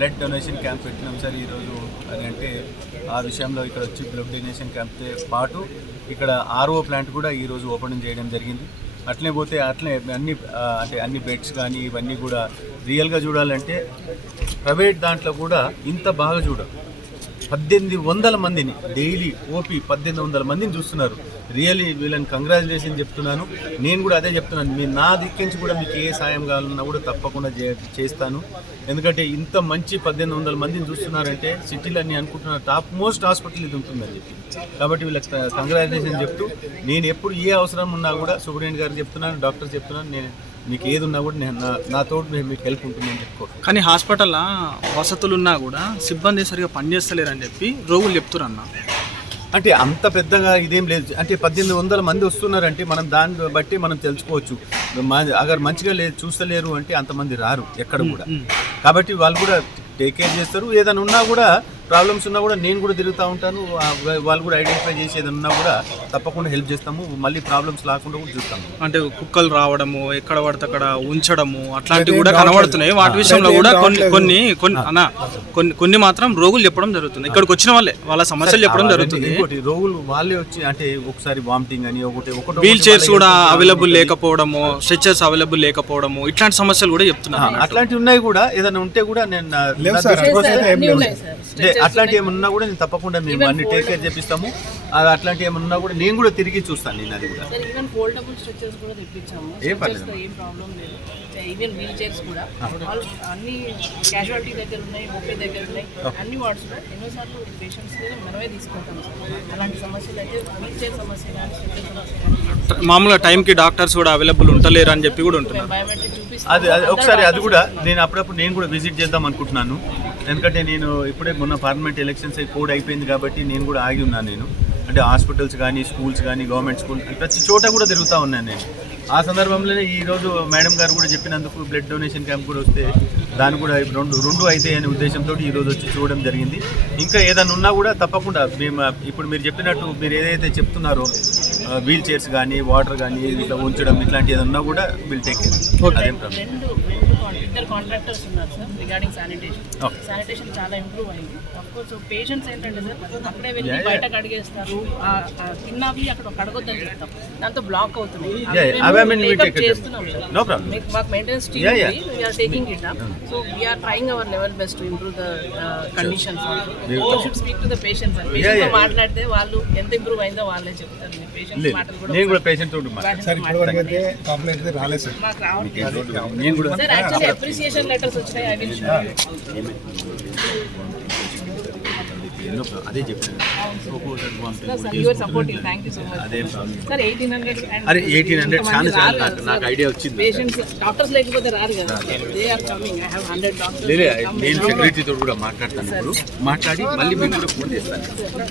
Blood donation camp పెట్టినాం sir ఈరోజు. అది అంటే ఆ విషయంలో ఇక్కడ వచ్చి బ్లడ్ డొనేషన్ క్యాంప్తో పాటు ఇక్కడ ఆర్ఓ ప్లాంట్ కూడా ఈరోజు ఓపెనింగ్ చేయడం జరిగింది. అట్లే పోతే అట్లే అన్ని బెడ్స్ కానీ ఇవన్నీ కూడా రియల్గా చూడాలంటే ప్రైవేట్ దాంట్లో కూడా ఇంత బాగా చూడాలి. 1800 మందిని డైలీ ఓపీ 1800 మందిని చూస్తున్నారు. రియల్లీ వీళ్ళని కంగ్రాచులేషన్ చెప్తున్నాను. నేను కూడా అదే చెప్తున్నాను, మీ నా దిక్కించి కూడా మీకు ఏ సాయం కావాలన్నా కూడా తప్పకుండా చేస్తాను. ఎందుకంటే ఇంత మంచి 1800 మందిని చూస్తున్నారంటే సిటీలో అన్నీ అనుకుంటున్నారు టాప్ మోస్ట్ హాస్పిటల్ ఇది ఉంటుందని చెప్పి. కాబట్టి వీళ్ళకి కంగ్రాచులేషన్ చెప్తూ నేను ఎప్పుడు ఏ అవసరం ఉన్నా కూడా సూపరింటెండెంట్ గారు చెప్తున్నాను, డాక్టర్ చెప్తున్నాను, నేను మీకు ఏది ఉన్నా కూడా నేను నా తోడు మీకు హెల్ప్ ఉంటుందని చెప్పుకోవచ్చు. కానీ హాస్పిటల్లో వసతులు ఉన్నా కూడా సిబ్బంది సరిగా పనిచేస్తలేరని చెప్పి రోగులు చెప్తున్నారు. అంటే అంత పెద్దగా ఇదేం లేదు. అంటే 1800 మంది వస్తున్నారంటే మనం దాన్ని బట్టి మనం తెలుసుకోవచ్చు. అగర్ మంచిగా చూస్తలేరు అంటే అంతమంది రారు ఎక్కడ కూడా. కాబట్టి వాళ్ళు కూడా టేక్ కేర్ చేస్తారు. ఏదైనా ఉన్నా కూడా ప్రాబ్లమ్స్ ఉన్నా కూడా నేను కూడా తిరుగుతూ ఉంటాను. వాళ్ళు కూడా ఐడెంటిఫై చేసి ఏదైనా ఉన్నా కూడా తప్పకుండా హెల్ప్ చేస్తాము. మళ్ళీ ప్రాబ్లమ్స్ రాకుండా కూడా చూస్తాము. అంటే కుక్కలు రావడము, ఎక్కడ పడితే అక్కడ ఉంచడము అట్లాంటివి కూడా కనబడుతున్నాయి. వాటి విషయంలో కూడా కొన్ని మాత్రం రోగులు చెప్పడం జరుగుతుంది. ఇక్కడికి వచ్చిన వాళ్ళ సమస్యలు చెప్పడం జరుగుతుంది. ఇంకోటి రోగులు వాళ్ళే వచ్చి అంటే ఒకసారి వామిటింగ్ అని ఒకటి వీల్ చైర్స్ కూడా అవైలబుల్ లేకపోవడము, స్ట్రెచర్స్ అవైలబుల్ లేకపోవడము ఇట్లాంటి సమస్యలు కూడా చెప్తున్నారు. అట్లాంటివి ఉన్నాయి కూడా. ఏదైనా ఉంటే కూడా నేను అట్లాంటి ఏమన్నా కూడా నేను తప్పకుండా మేము అన్ని టేక్ కేర్ చేపిస్తాము. అట్లాంటి ఏమన్నా కూడా నేను కూడా తిరిగి చూస్తాను. నేను అది కూడా ఏం పర్లేదు. ఈవెన్ వీల్ చైర్స్ కూడా అన్ని క్యాజువాలిటీ దగ్గర ఉన్నాయి, ఓపీ దగ్గర ఉన్నాయి, అన్ని వార్డ్స్ కూడా ఎన్నోసార్లు పేషెంట్స్ మనమే తీసుకుంటాం. అలాంటి సమస్యలు అయితే వీల్ చైర్ సమస్య కానీ స్ట్రెచర్ సమస్య కానీ మామూలుగా టైంకి డాక్టర్స్ కూడా అవైలబుల్ ఉంటలేరు అని చెప్పి కూడా ఉంటున్నారు. బయోమెట్రిక్ చూపిస్తాం. అది ఒకసారి అది కూడా నేను అప్పుడప్పుడు నేను కూడా విజిట్ చేద్దాం అనుకుంటున్నాను. ఎందుకంటే నేను ఇప్పుడే మొన్న పార్లమెంట్ ఎలక్షన్స్ కోడ్ అయిపోయింది కాబట్టి నేను కూడా ఆగి ఉన్నాను. నేను అంటే హాస్పిటల్స్ కానీ స్కూల్స్ కానీ గవర్నమెంట్ స్కూల్ ప్రతి చోట కూడా తిరుగుతూ ఉన్నాను నేను. ఆ సందర్భంలోనే ఈరోజు మేడం గారు కూడా చెప్పినందుకు బ్లడ్ డొనేషన్ క్యాంప్ కూడా వస్తే దాన్ని కూడా రెండు అయితే అనే ఉద్దేశంతో ఈరోజు వచ్చి చూడడం జరిగింది. ఇంకా ఏదైనా ఉన్నా కూడా తప్పకుండా మేము ఇప్పుడు మీరు చెప్పినట్టు మీరు ఏదైతే చెప్తున్నారో వీల్ చైర్స్ కానీ వాటర్ కానీ ఇట్లా ఉంచడం ఇట్లాంటి ఏదైనా ఉన్నా కూడా విల్ టేక్ కేర్. అదేం ప్రాబ్లం. ఇద్దరు కాంట్రాక్టర్స్ ఉన్నారు సార్ రిగార్డింగ్ శానిటేషన్ చాలా ఇంప్రూవ్ అయింది. అఫ్కోర్స్ పేషెంట్స్ ఏంటంటే సార్ అప్పుడే వెళ్ళి బయటకు అడిగేస్తారు, తిన్నవి అక్కడ కడగొద్దని చెప్తాం, దాంతో బ్లాక్ అవుతుంది. చేస్తున్నాం సార్, మాకు మెయింటెనెన్స్ టీమ్ ఉంది, we're taking it up. So we're trying our level best to improve the conditions. Should speak to the patients. పేషెంట్తో మాట్లాడితే వాళ్ళు ఎంత ఇంప్రూవ్ అయిందో వాళ్ళే చెప్తారు. పేషెంట్స్ మాటలు కూడా పేషెంట్ మాకు రావట్లేదు సార్. యాక్చువల్లీ అప్రిసియేషన్ లెటర్స్ వచ్చినాయి. I will show you. అదే చెప్పాను. సార్ 1800 అరే 1800 చాలా నాకు ఐడియా వచ్చింది. పేషెంట్స్ డాక్టర్స్ లేకపోతే రారు కదా. They are coming. I have 100 doctors. నేను సెక్రటరీతో కూడా మాట్లాడతాను. ఇప్పుడు మాట్లాడి మళ్ళీ మీకు కూడా ఫోన్ చేస్తాను.